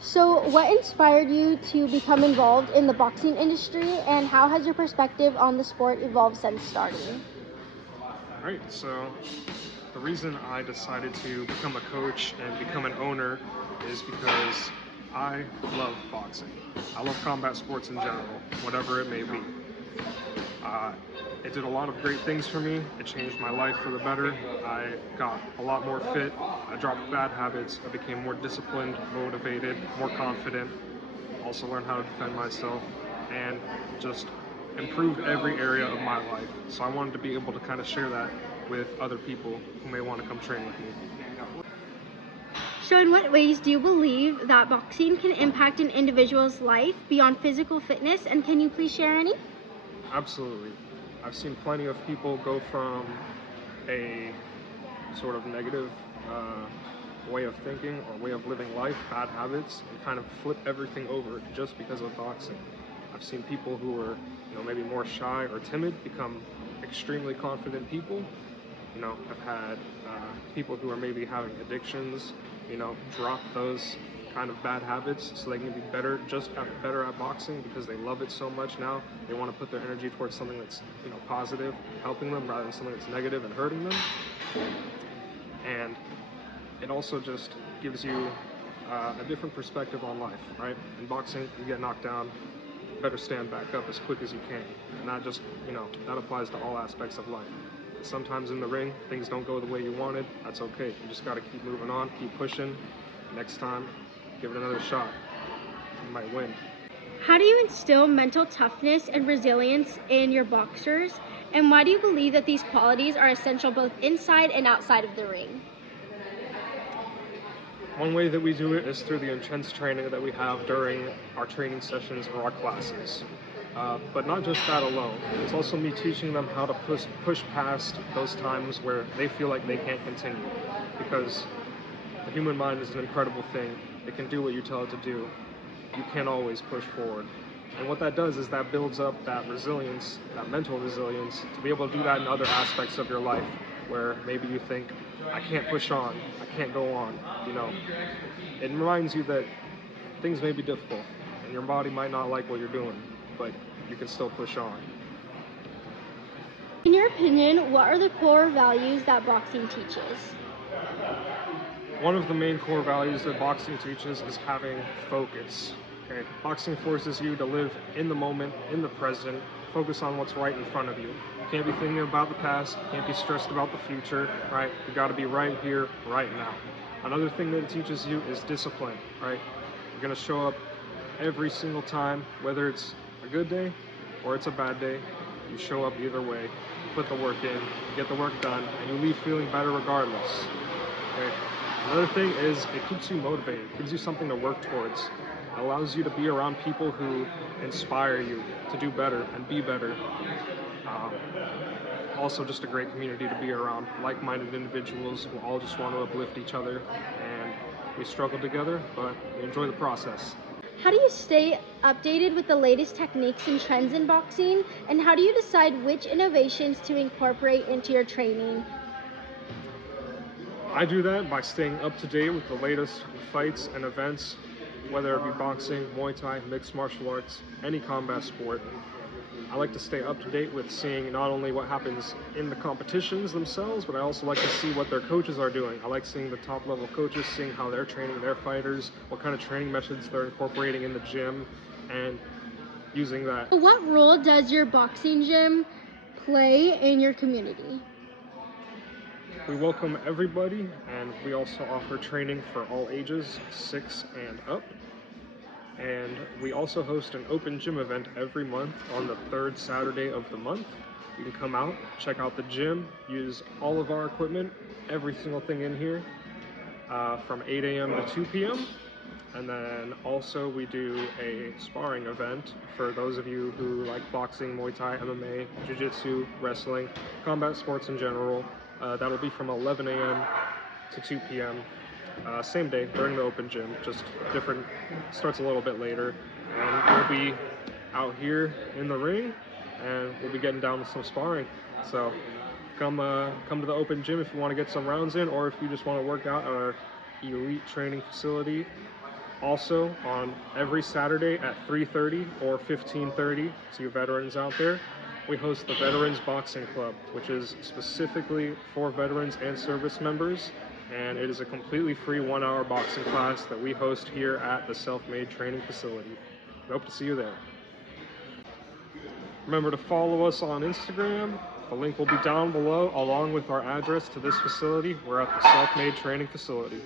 So, what inspired you to become involved in the boxing industry, and how has your perspective on the sport evolved since starting? Right, so the reason I decided to become a coach and become an owner is because I love boxing. I love combat sports in general, whatever it may be. Uh, it did a lot of great things for me. It changed my life for the better. I got a lot more fit. I dropped bad habits. I became more disciplined, motivated, more confident. Also learned how to defend myself and just improved every area of my life. So I wanted to be able to kind of share that with other people who may want to come train with me. So, in what ways do you believe that boxing can impact an individual's life beyond physical fitness, and can you please share any? Absolutely. I've seen plenty of people go from a sort of negative way of thinking or way of living life, bad habits, and kind of flip everything over just because of boxing. I've seen people who are, maybe more shy or timid become extremely confident people. I've had people who are maybe having addictions, drop those kind of bad habits so they can be better, better at boxing because they love it so much now. They want to put their energy towards something that's, positive, helping them rather than something that's negative and hurting them. And it also just gives you a different perspective on life, right? In boxing, you get knocked down, you better stand back up as quick as you can. And that just, that applies to all aspects of life. Sometimes in the ring, things don't go the way you wanted. That's okay. You just got to keep moving on, keep pushing. Next time, give it another shot. You might win. How do you instill mental toughness and resilience in your boxers, and why do you believe that these qualities are essential both inside and outside of the ring? One way that we do it is through the intense training that we have during our training sessions or our classes. But not just that alone. It's also me teaching them how to push past those times where they feel like they can't continue. Because the human mind is an incredible thing. It can do what you tell it to do. You can't always push forward. And what that does is that builds up that resilience, that mental resilience, to be able to do that in other aspects of your life where maybe you think, I can't push on, I can't go on, It reminds you that things may be difficult and your body might not like what you're doing, but you can still push on. In your opinion, what are the core values that boxing teaches? One of the main core values that boxing teaches is having focus. Okay? Boxing forces you to live in the moment, in the present, focus on what's right in front of you. You can't be thinking about the past, you can't be stressed about the future, right? You gotta be right here, right now. Another thing that it teaches you is discipline, right? You're gonna show up every single time, whether it's a good day or it's a bad day. You show up either way, you put the work in, you get the work done, and you leave feeling better regardless. Okay? Another thing is it keeps you motivated, it gives you something to work towards. It allows you to be around people who inspire you to do better and be better. Also just a great community to be around, like-minded individuals who all just want to uplift each other, and we struggle together, but we enjoy the process. How do you stay updated with the latest techniques and trends in boxing, and how do you decide which innovations to incorporate into your training? I do that by staying up to date with the latest fights and events, whether it be boxing, Muay Thai, mixed martial arts, any combat sport. I like to stay up to date with seeing not only what happens in the competitions themselves, but I also like to see what their coaches are doing. I like seeing the top level coaches, seeing how they're training their fighters, what kind of training methods they're incorporating in the gym, and using that. What role does your boxing gym play in your community? We welcome everybody, and we also offer training for all ages, 6 and up. And we also host an open gym event every month on the third Saturday of the month. You can come out, check out the gym, use all of our equipment, every single thing in here, from 8 a.m. to 2 p.m. And then also we do a sparring event for those of you who like boxing, Muay Thai, MMA, Jiu-Jitsu, wrestling, combat sports in general. That'll be from 11 a.m. to 2 p.m. Same day during the open gym, just different, starts a little bit later. And we'll be out here in the ring and we'll be getting down to some sparring. So come to the open gym if you want to get some rounds in, or if you just want to work out at our elite training facility. Also, on every Saturday at 3:30 or 15:30, to you veterans out there, we host the Veterans Boxing Club, which is specifically for veterans and service members, and it is a completely free 1-hour boxing class that we host here at the Self-Made Training Facility. We hope to see you there. Remember to follow us on Instagram. The link will be down below, along with our address to this facility. We're at the Self-Made Training Facility.